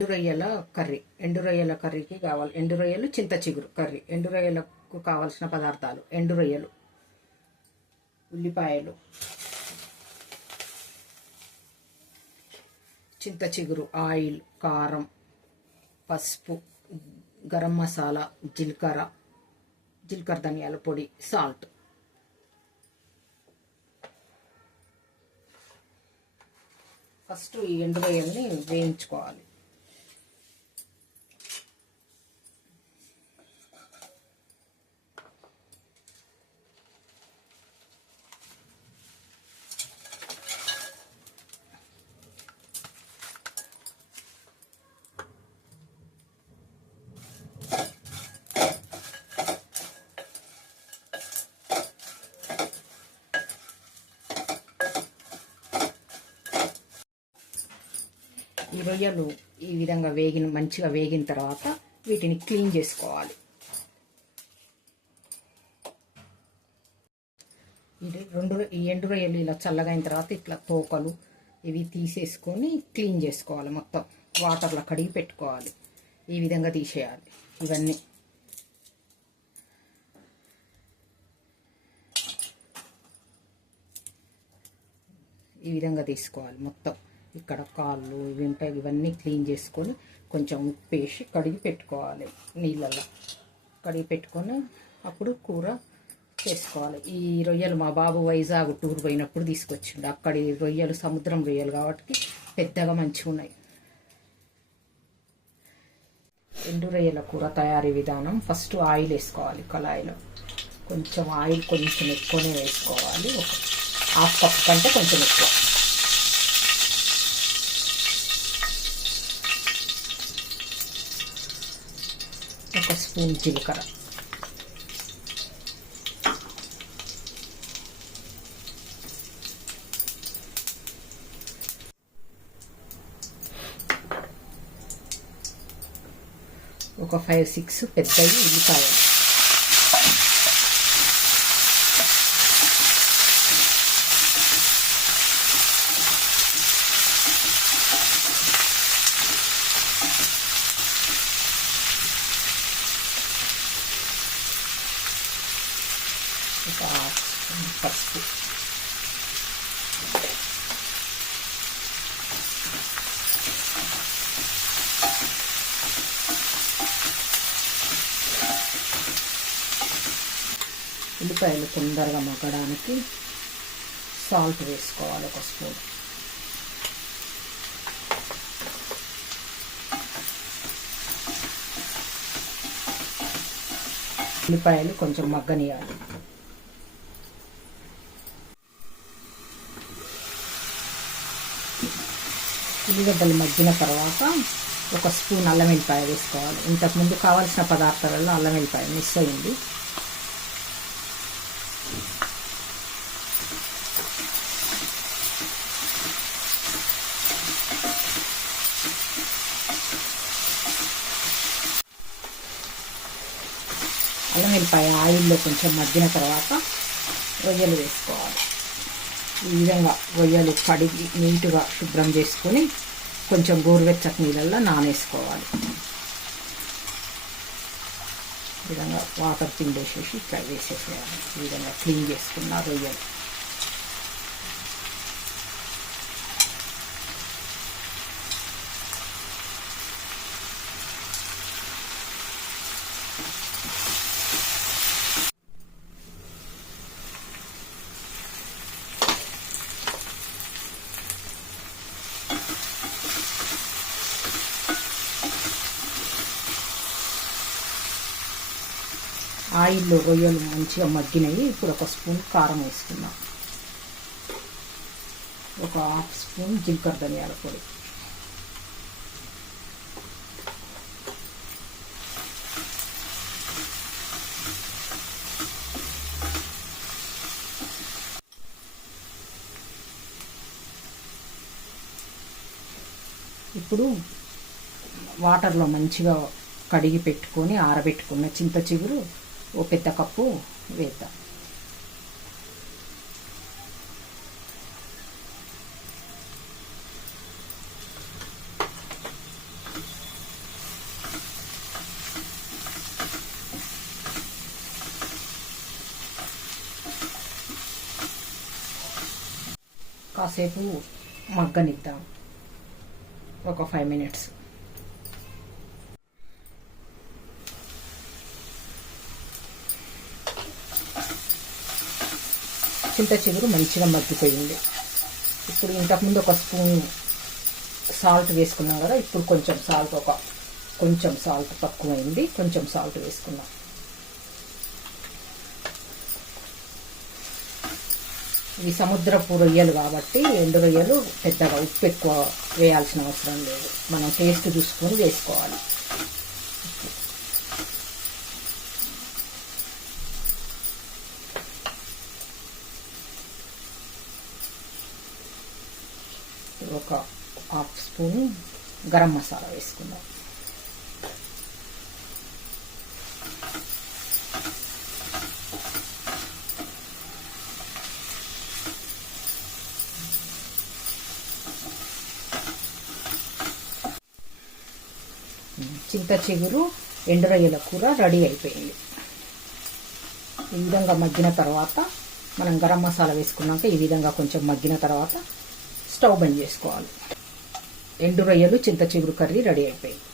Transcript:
ఎండు రొయ్యల కర్రీ. ఎండు రొయ్యల కర్రీకి కావాలి ఎండు రొయ్యలు చింత చిగురు కర్రీ. ఎండు రొయ్యలకు కావాల్సిన పదార్థాలు ఎండు రొయ్యలు ఉల్లిపాయలు చింత చిగురు ఆయిల్ కారం పసుపు గరం మసాలా జీలకర్ర జీలకర్ర ధనియాల పొడి సాల్ట్. ఫస్ట్ ఈ ఎండు రొయ్యల్ని వేయించుకోవాలి. ఈ రొయ్యలు ఈ విధంగా వేగిన మంచిగా వేగిన తర్వాత వీటిని క్లీన్ చేసుకోవాలి. ఇది రెండు ఈ ఎండు రొయ్యలు ఇలా చల్లగా అయిన తర్వాత ఇట్లా తోకలు ఇవి తీసేసుకొని క్లీన్ చేసుకోవాలి మొత్తం. వాటర్లో కడిగి పెట్టుకోవాలి. ఈ విధంగా తీసేయాలి ఇవన్నీ. ఈ విధంగా తీసుకోవాలి మొత్తం. ఇక్కడ కాళ్ళు ఇవి ఉంటాయి ఇవన్నీ క్లీన్ చేసుకొని కొంచెం ఉప్పు వేసి కడిగి పెట్టుకోవాలి నీళ్ళల్లో. కడిగి పెట్టుకొని అప్పుడు కూర చేసుకోవాలి. ఈ రొయ్యలు మా బాబు వైజాగ్ టూర్ పోయినప్పుడు తీసుకొచ్చిండు. అక్కడి రొయ్యలు సముద్రం రొయ్యలు కాబట్టి పెద్దగా మంచిగా ఉన్నాయి. ఎండు రొయ్యల కూర తయారీ విధానం ఫస్ట్ ఆయిల్ వేసుకోవాలి కళాయిలో. కొంచెం ఆయిల్ కొంచెం ఎక్కువనే వేసుకోవాలి. ఒక హాఫ్ కప్ కంటే కొంచెం ఎక్కువ. ఒక స్పూన్ జీలకర్ర ఒక ఫైవ్ సిక్స్ పెద్దవి ఉల్లిపాయలు ఒక హాఫ్ స్పూన్ పసుపు. ఉల్లిపాయలు తొందరగా మగ్గడానికి సాల్ట్ వేసుకోవాలి ఒక స్పూన్. ఉల్లిపాయలు కొంచెం మగ్గనియాలి. ఉల్లిగడ్డలు మగ్గిన తర్వాత ఒక స్పూన్ అల్లం వెల్లిపాయ వేసుకోవాలి. ఇంతకుముందు కావాల్సిన పదార్థాలలో అల్లం వెల్లిపాయ మిస్ అయింది. అల్లం వెల్లిపాయ ఆయిల్లో కొంచెం మగ్గిన తర్వాత రొయ్యలు వేసుకోవాలి. ఈ విధంగా రొయ్యలు కడిగి నీట్గా శుభ్రం చేసుకొని కొంచెం గోరువెచ్చటి నీళ్ళల్లో నానేసుకోవాలి. ఈ విధంగా వాటర్ పిండేసేసి ఇట్లా వేసేసేయాలి ఈ విధంగా క్లీన్ చేసుకున్న రొయ్యలు ఆయిల్లో రొయ్యలు మంచిగా మగ్గినాయి. ఇప్పుడు ఒక స్పూన్ కారం వేసుకుందాం. ఒక హాఫ్ స్పూన్ జీలకర్ర ధనియాల పొడి. ఇప్పుడు వాటర్లో మంచిగా కడిగి పెట్టుకొని ఆరబెట్టుకున్న చింత చిగురు ఓ పెద్ద కప్పు వేద్దాం. కాసేపు మగ్గనిద్దాం. ఒక ఫైవ్ మినిట్స్. చింత చిగురు మంచిగా మగ్గిపోయింది. ఇప్పుడు ఇంతకుముందు ఒక స్పూన్ సాల్ట్ వేసుకున్నాం కదా ఇప్పుడు కొంచెం సాల్ట్ ఒక కొంచెం సాల్ట్ తక్కువైంది కొంచెం సాల్ట్ వేసుకున్నాం. ఇవి సముద్రపు రొయ్యలు కాబట్టి ఎండు రొయ్యలు పెద్దగా ఉప్పు ఎక్కువ వేయాల్సిన అవసరం లేదు. మనం టేస్ట్ చూసుకొని వేసుకోవాలి. ఒక హాఫ్ స్పూన్ గరం మసాలా వేసుకుందాం. చింత చిగురు ఎండు రొయ్యల కూర రెడీ అయిపోయింది. ఈ విధంగా మగ్గిన తర్వాత మనం గరం మసాలా వేసుకున్నాక ఈ విధంగా కొంచెం మగ్గిన తర్వాత స్టవ్ బంద్ చేసుకోవాలి. ఎండు రొయ్యలు చింత చిగురు కర్రీ రెడీ అయిపోయింది